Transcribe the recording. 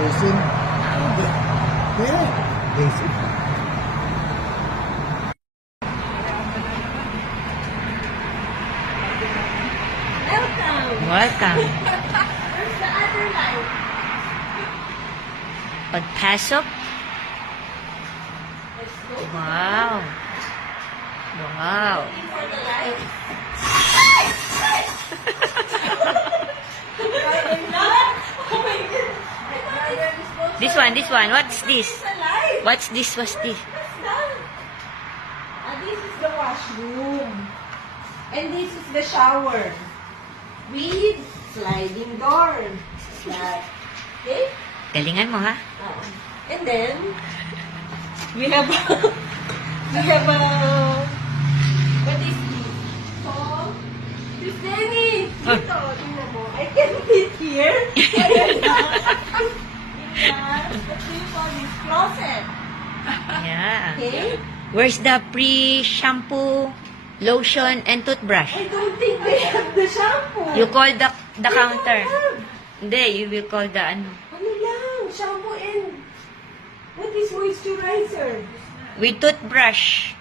Basin. Yeah. Basin. Welcome. Where's the other light? Pagpasok. Let's go. Wow. Wow. Waiting for the light. Oh my God. I thought it's supposed to- This one. What's this? It's a light. What's this? What's this? What's that? This is the washroom. And this is the shower. With sliding door. Like, okay? Galingan mo, ha? And then, we have what is this? So, this Danny! Dito, tingnan mo. I can fit here. What do you call this? Closet. Yeah. Okay? Where's the pre-shampoo, lotion, and toothbrush? I don't think they have the shampoo. You call the They counter. don't have. Hindi, you will call the ano. Ano lang? Shampoo and what is moisturizer? With toothbrush.